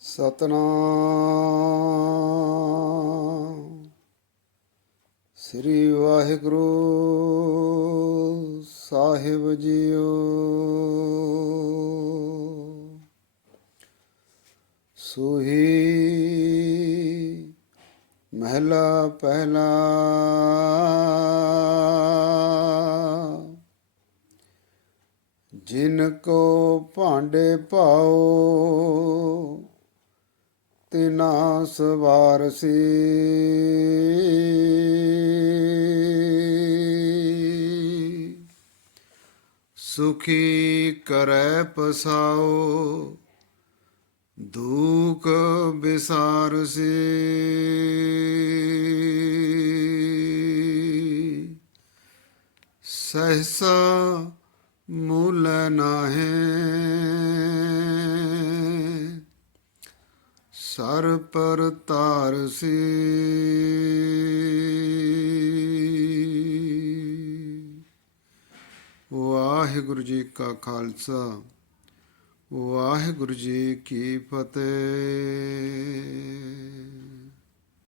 ਸਤਨਾਮ। ਸ੍ਰੀ ਵਾਹਿਗੁਰੂ ਸਾਹਿਬ ਜੀਓ। ਸੁਹੀ ਮਹਿਲਾ ਪਹਿਲਾ। ਜਿਨ ਕੋ ਭਾਂਡੇ ਪਾਓ ਤਿਨਾ ਸਵਾਰ ਸੀ ਸੁਖੀ ਕਰੈ ਪਸਾਓ ਦੂਖ ਬਿਸਾਰ ਸੀ ਸਹਸਾ ਮੂਲ ਨਾਹੇ ਸਰ ਪਰ ਤਾਰ ਸੀ। ਵਾਹਿਗੁਰੂ ਜੀ ਕਾ ਖਾਲਸਾ ਵਾਹਿਗੁਰੂ ਜੀ ਕੀ ਫਤਿਹ।